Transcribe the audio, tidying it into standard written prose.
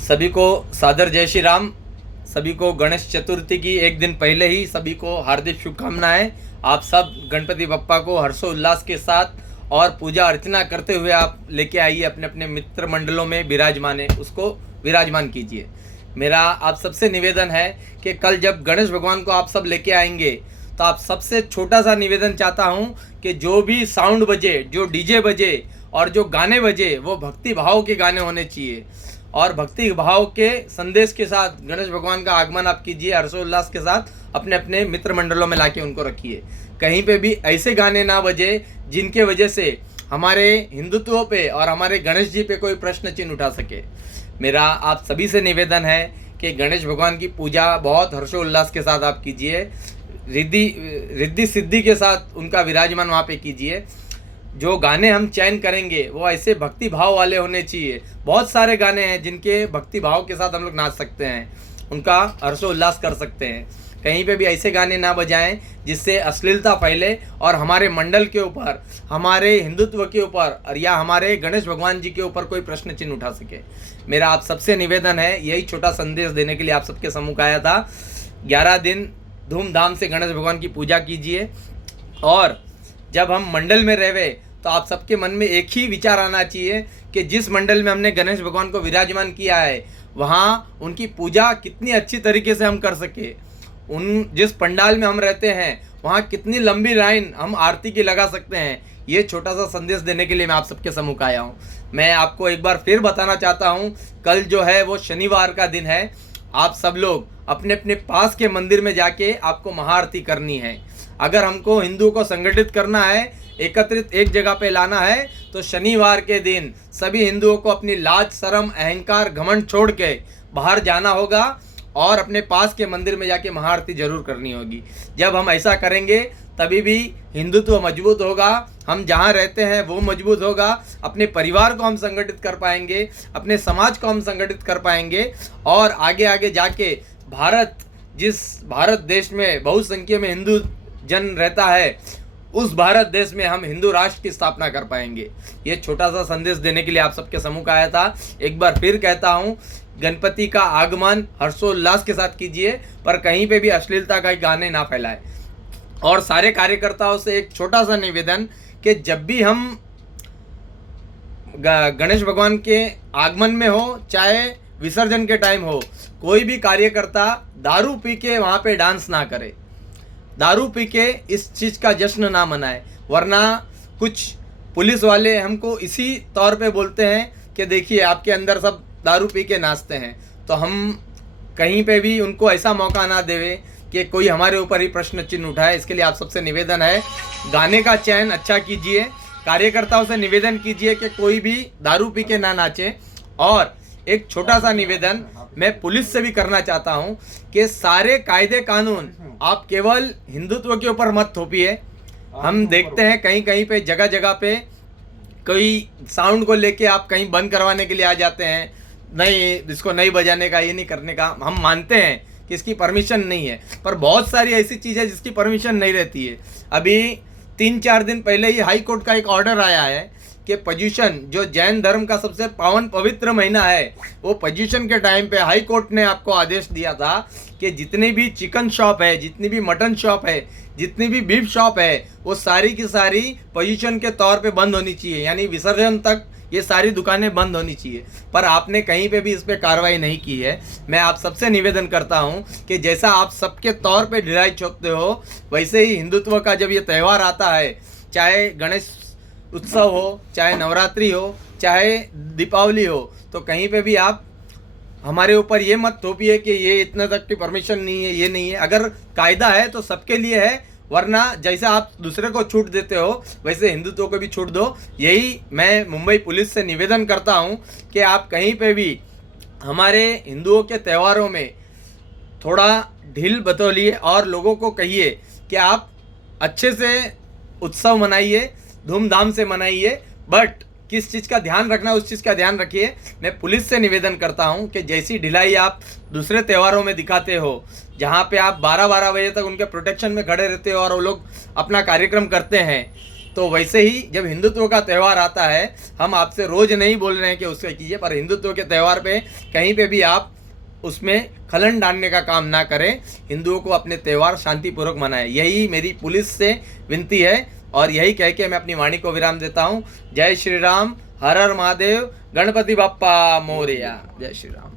सभी को सादर जय श्री राम। सभी को गणेश चतुर्थी की एक दिन पहले ही सभी को हार्दिक शुभकामनाएं। आप सब गणपति बप्पा को हर्षोल्लास के साथ और पूजा अर्चना करते हुए आप लेके आइए, अपने अपने मित्र मंडलों में विराजमान है उसको विराजमान कीजिए। मेरा आप सबसे निवेदन है कि कल जब गणेश भगवान को आप सब लेके आएंगे तो आप सबसे छोटा सा निवेदन चाहता हूँ कि जो भी साउंड बजे, जो डीजे बजे और जो गाने बजे वो भक्ति भाव के गाने होने चाहिए और भक्ति भाव के संदेश के साथ गणेश भगवान का आगमन आप कीजिए। हर्षोल्लास के साथ अपने अपने मित्र मंडलों में लाके उनको रखिए। कहीं पे भी ऐसे गाने ना बजे जिनके वजह से हमारे हिंदुत्व पे और हमारे गणेश जी पे कोई प्रश्न चिन्ह उठा सके। मेरा आप सभी से निवेदन है कि गणेश भगवान की पूजा बहुत हर्षोल्लास के साथ आप कीजिए, रिद्धि सिद्धि के साथ उनका विराजमान वहाँ पे कीजिए। जो गाने हम चयन करेंगे वो ऐसे भक्ति भाव वाले होने चाहिए। बहुत सारे गाने हैं जिनके भक्ति भाव के साथ हम लोग नाच सकते हैं, उनका हर्षोल्लास कर सकते हैं। कहीं पे भी ऐसे गाने ना बजाएं जिससे अश्लीलता फैले और हमारे मंडल के ऊपर, हमारे हिंदुत्व के ऊपर और या हमारे गणेश भगवान जी के ऊपर कोई प्रश्न चिन्ह उठा सके। मेरा आप सबसे निवेदन है, यही छोटा संदेश देने के लिए आप सबके सम्मुख आया था। 11 दिन धूमधाम से गणेश भगवान की पूजा कीजिए और जब हम मंडल में रहे तो आप सबके मन में एक ही विचार आना चाहिए कि जिस मंडल में हमने गणेश भगवान को विराजमान किया है वहाँ उनकी पूजा कितनी अच्छी तरीके से हम कर सके। उन जिस पंडाल में हम रहते हैं वहाँ कितनी लंबी लाइन हम आरती की लगा सकते हैं। ये छोटा सा संदेश देने के लिए मैं आप सबके सम्मुख आया हूँ। मैं आपको एक बार फिर बताना चाहता हूँ, कल जो है वो शनिवार का दिन है। आप सब लोग अपने अपने पास के मंदिर में जाके आपको महाआरती करनी है। अगर हमको हिंदुओं को संगठित करना है, एकत्रित एक जगह पे लाना है, तो शनिवार के दिन सभी हिंदुओं को अपनी लाज, शर्म, अहंकार, घमंड छोड़ के बाहर जाना होगा और अपने पास के मंदिर में जाके महाआरती जरूर करनी होगी। जब हम ऐसा करेंगे तभी भी हिंदुत्व मजबूत होगा, हम जहाँ रहते हैं वो मजबूत होगा, अपने परिवार को हम संगठित कर पाएंगे, अपने समाज को हम संगठित कर पाएंगे और आगे आगे जाके जिस भारत देश में बहुसंख्य में हिंदू जन रहता है, उस भारत देश में हम हिंदू राष्ट्र की स्थापना कर पाएंगे। ये छोटा सा संदेश देने के लिए आप सबके सम्मुख आया था। एक बार फिर कहता हूँ, गणपति का आगमन हर्षोल्लास के साथ कीजिए, पर कहीं पे भी अश्लीलता का गाने ना फैलाए। और सारे कार्यकर्ताओं से एक छोटा सा निवेदन कि जब भी हम गणेश भगवान के आगमन में हो चाहे विसर्जन के टाइम हो, कोई भी कार्यकर्ता दारू पी के वहाँ पे डांस ना करे, दारू पी के इस चीज़ का जश्न ना मनाए। वरना कुछ पुलिस वाले हमको इसी तौर पे बोलते हैं कि देखिए आपके अंदर सब दारू पी के नाचते हैं, तो हम कहीं पे भी उनको ऐसा मौका ना देवे कि कोई हमारे ऊपर ही प्रश्न चिन्ह उठाए। इसके लिए आप सबसे निवेदन है, गाने का चयन अच्छा कीजिए। कार्यकर्ताओं से निवेदन कीजिए कि कोई भी दारू पी के ना नाचे। और एक छोटा सा निवेदन मैं पुलिस से भी करना चाहता हूं कि सारे कायदे कानून आप केवल हिंदुत्व के ऊपर मत थोपिए। हम देखते हैं कहीं कहीं पे जगह जगह पे कोई साउंड को लेके आप कहीं बंद करवाने के लिए आ जाते हैं, नहीं इसको नहीं बजाने का, ये नहीं करने का। हम मानते हैं कि इसकी परमिशन नहीं है, पर बहुत सारी ऐसी चीज़ें जिसकी परमिशन नहीं रहती है। अभी 3-4 दिन पहले ही हाई कोर्ट का एक ऑर्डर आया है कि पोजीशन, जो जैन धर्म का सबसे पावन पवित्र महीना है, वो पोजीशन के टाइम पे हाई कोर्ट ने आपको आदेश दिया था कि जितनी भी चिकन शॉप है, जितनी भी मटन शॉप है, जितनी भी बीफ शॉप है, वो सारी की सारी पोजीशन के तौर पे बंद होनी चाहिए, यानी विसर्जन तक ये सारी दुकानें बंद होनी चाहिए। पर आपने कहीं पे भी इस पर कार्रवाई नहीं की है। मैं आप सबसे निवेदन करता हूँ कि जैसा आप सबके तौर पे ढिलाई छोपते हो, वैसे ही हिंदुत्व का जब ये त्यौहार आता है, चाहे गणेश उत्सव हो, चाहे नवरात्रि हो, चाहे दीपावली हो, तो कहीं पे भी आप हमारे ऊपर ये मत थोपिए कि ये इतने तक की परमिशन नहीं है, ये नहीं है। अगर कायदा है तो सबके लिए है, वरना जैसे आप दूसरे को छूट देते हो वैसे हिंदुत्व को भी छूट दो। यही मैं मुंबई पुलिस से निवेदन करता हूँ कि आप कहीं पे भी हमारे हिंदुओं के त्योहारों में थोड़ा ढील बतौलिए और लोगों को कहिए कि आप अच्छे से उत्सव मनाइए, धूमधाम से मनाइए, बट किस चीज़ का ध्यान रखना उस चीज़ का ध्यान रखिए। मैं पुलिस से निवेदन करता हूं कि जैसी ढिलाई आप दूसरे त्योहारों में दिखाते हो, जहां पे आप 12-12 बजे तक उनके प्रोटेक्शन में खड़े रहते हो और वो लोग अपना कार्यक्रम करते हैं, तो वैसे ही जब हिंदुत्व का त्यौहार आता है, हम आपसे रोज नहीं बोल रहे हैं कि उसको कीजिए, पर हिंदुत्व के त्यौहार पे कहीं पे भी आप उसमें खलन डालने का काम ना करें। हिंदुओं को अपने त्यौहार शांतिपूर्वक मनाएं, यही मेरी पुलिस से विनती है। और यही कह के मैं अपनी वाणी को विराम देता हूँ। जय श्री राम, हर हर महादेव, गणपति बप्पा मोरया। जय श्री राम।